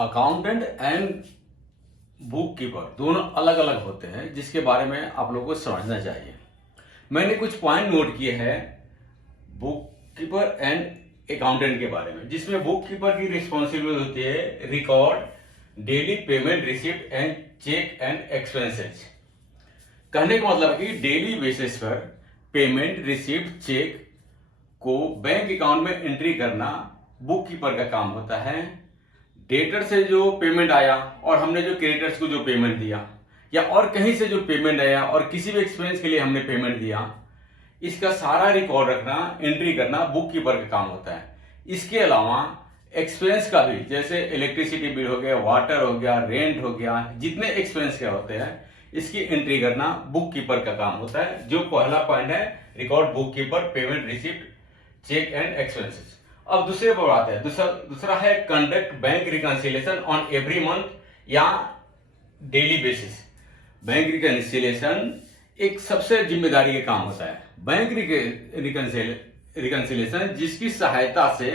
Accountant and book keeper दोनों अलग अलग होते हैं, जिसके बारे में आप लोगों को समझना चाहिए। मैंने कुछ पॉइंट नोट किए हैं बुक कीपर एंड अकाउंटेंट के बारे में, जिसमें बुक कीपर की रिस्पॉन्सिबिलिटी होती है record daily payment receipt and check and expenses. कहने का मतलब है कि डेली बेसिस पर पेमेंट रिसिप्ट चेक को बैंक अकाउंट में एंट्री करना बुक कीपर का काम होता है। डेटर से जो पेमेंट आया और हमने जो क्रेडिटर्स को जो पेमेंट दिया, या और कहीं से जो पेमेंट आया और किसी भी एक्सपेंस के लिए हमने पेमेंट दिया, इसका सारा रिकॉर्ड रखना, एंट्री करना बुक कीपर का काम होता है। इसके अलावा एक्सपेंस का भी, जैसे इलेक्ट्रिसिटी बिल हो गया, वाटर हो गया, रेंट हो गया, जितने एक्सपेंस के होते हैं इसकी एंट्री करना बुक कीपर का काम होता है। जो पहला पॉइंट है record book keeper payment receipt check and expenses. अब दूसरे पर आते हैं। दूसरा है conduct bank reconciliation on every month या डेली बेसिस। बैंक रिकंसिलिएशन एक सबसे जिम्मेदारी का काम होता है। बैंक रिकंसिलिएशन जिसकी सहायता से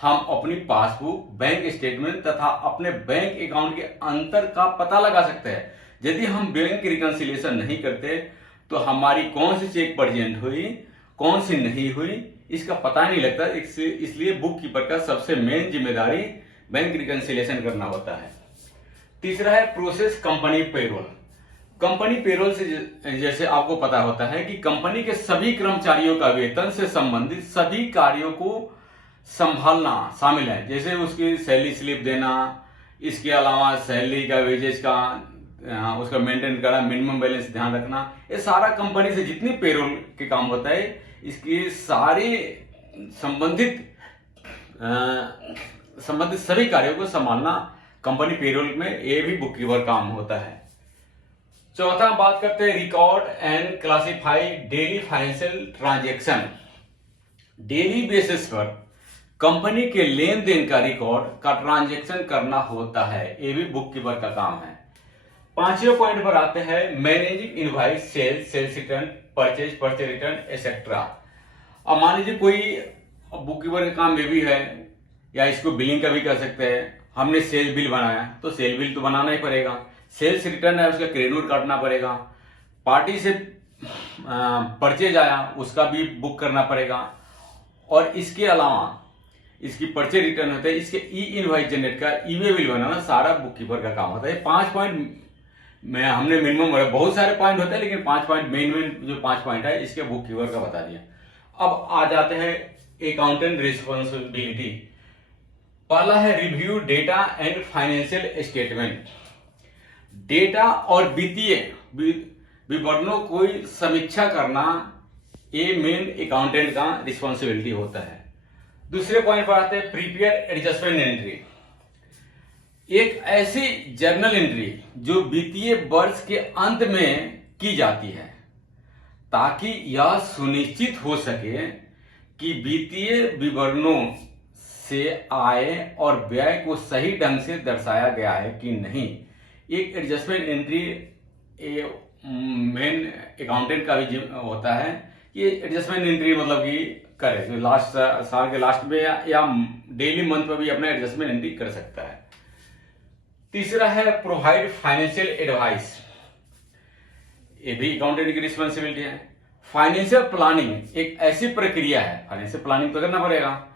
हम अपनी पासबुक, बैंक स्टेटमेंट तथा अपने बैंक अकाउंट के अंतर का पता लगा सकते हैं। यदि हम बैंक रिकंसिलिएशन नहीं करते तो हमारी कौन सी चेक प्रेजेंट हुई, कौन सी नहीं हुई, इसका पता नहीं लगता। इसलिए बुक कीपर का सबसे मेन जिम्मेदारी बैंक रिकंसिलिएशन करना होता है। तीसरा है process company payroll. Company payroll से जैसे आपको पता होता है कि कंपनी के सभी कर्मचारियों का वेतन से संबंधित सभी कार्यों को संभालना शामिल है। जैसे उसकी सैलरी स्लिप देना, इसके अलावा सैलरी का, वेजेस का, उसका मेंटेन करना, मिनिमम बैलेंस ध्यान रखना, ये सारा कंपनी से जितनी पेरोल के काम होता है इसकी सारे संबंधित सभी कार्यों को संभालना कंपनी पेरोल में, ये भी बुक कीपर काम होता है। चौथा बात करते हैं record and classify daily financial transaction. Daily basis पर कंपनी के लेन देन का रिकॉर्ड का ट्रांजैक्शन करना होता है, ये भी बुक कीपर का काम है। पांचवें पॉइंट पर आते हैं managing invoice, sales return, purchase return etcetera. अब मान लीजिए कोई बुक कीपर का काम ये भी है, या इसको बिलिंग का भी कर सकते हैं। हमने सेल बिल बनाया तो सेल बिल तो बनाना ही पड़ेगा। सेल्स रिटर्न है, उसका क्रेडिट नोट काटना पड़ेगा। पार्टी से परचेज आया, उसका भी बुक करना पड़ेगा। और इसके अलावा इसकी परचेज रिटर्न होता है, इसके ई इनवॉइस जनरेट का ईवे बिल बनाना सारा बुक कीपर का काम होता है। 5 पॉइंट में हमने मिनिमम, बहुत सारे पॉइंट होते हैं लेकिन 5 पॉइंट मेन जो 5 पॉइंट है इसके बुक कीपर का बता दिया। अब आ जाते हैं अकाउंटेंट रिस्पॉन्सिबिलिटी। पहला है review data and financial statement. Data और वित्तीय विवरणों को समीक्षा करना ये मेन अकाउंटेंट का रिस्पॉन्सिबिलिटी होता है। दूसरे पॉइंट पर आते हैं प्रीपेयर एडजस्टमेंट एंट्री। एक ऐसी जर्नल एंट्री जो वित्तीय वर्ष के अंत में की जाती है, ताकि यह सुनिश्चित हो सके कि वित्तीय विवरणों से आय और व्यय को सही ढंग से दर्शाया गया है कि नहीं। एक एडजस्टमेंट एंट्री मेन अकाउंटेंट का भी होता है। ये एडजस्टमेंट एंट्री मतलब कि करे तो लास्ट साल के लास्ट में या डेली मंथ में भी अपना एडजस्टमेंट एंट्री कर सकता है। तीसरा है प्रोवाइड फाइनेंशियल एडवाइस। ये भी अकाउंटेंट की रिस्पॉन्सिबिलिटी है। फाइनेंशियल प्लानिंग एक ऐसी प्रक्रिया है, फाइनेंशियल प्लानिंग तो करना पड़ेगा,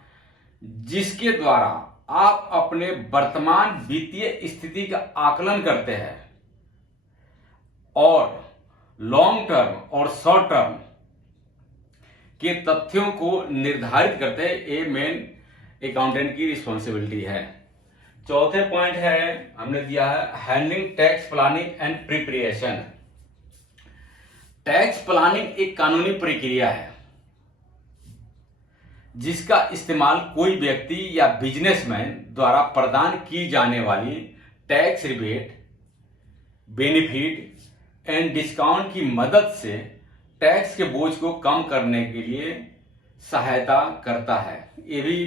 जिसके द्वारा आप अपने वर्तमान वित्तीय स्थिति का आकलन करते हैं और लॉन्ग टर्म और शॉर्ट टर्म के तथ्यों को निर्धारित करते हैं। ये मेन अकाउंटेंट की रिस्पॉन्सिबिलिटी है। चौथे पॉइंट है हमने दिया है handling tax planning and preparation. Tax planning एक कानूनी प्रक्रिया है जिसका इस्तेमाल कोई व्यक्ति या बिजनेसमैन द्वारा प्रदान की जाने वाली tax rebate, benefit and discount की मदद से टैक्स के बोझ को कम करने के लिए सहायता करता है। ये भी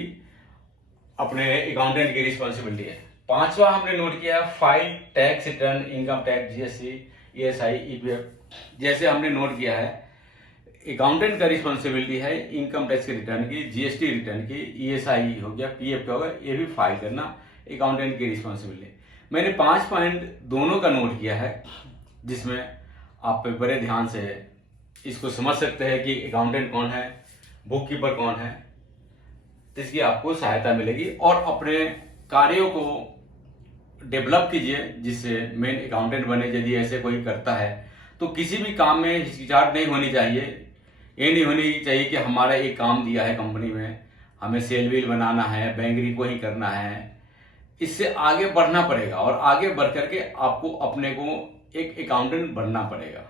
अपने अकाउंटेंट की रिस्पॉन्सिबिलिटी है। पांचवा हमने नोट किया file tax return, income tax, GST, ESI, EPF. जैसे हमने नोट किया है अकाउंटेंट का रिस्पॉन्सिबिलिटी है इनकम टैक्स के रिटर्न की, जीएसटी रिटर्न की, ईएसआई हो गया, पीएफ का होगा, ये भी फाइल करना। अकाउंटेंट की रिस्पॉन्सिबिलिटी। मैंने 5 पॉइंट दोनों का नोट किया है, जिसमें आप बड़े ध्यान से इसको समझ सकते हैं कि अकाउंटेंट कौन है, बुक कीपर कौन है, इसकी आपको सहायता मिलेगी। और अपने कार्यों को डेवलप कीजिए जिससे मेन अकाउंटेंट बने। यदि ऐसे कोई करता है तो किसी भी काम में हिचकिचाहट नहीं होनी चाहिए। ये नहीं होनी चाहिए कि हमारा एक काम दिया है कंपनी में, हमें सेल बिल बनाना है, बैंक रिको ही करना है। इससे आगे बढ़ना पड़ेगा और आगे बढ़ करके आपको अपने को एक अकाउंटेंट बनना पड़ेगा।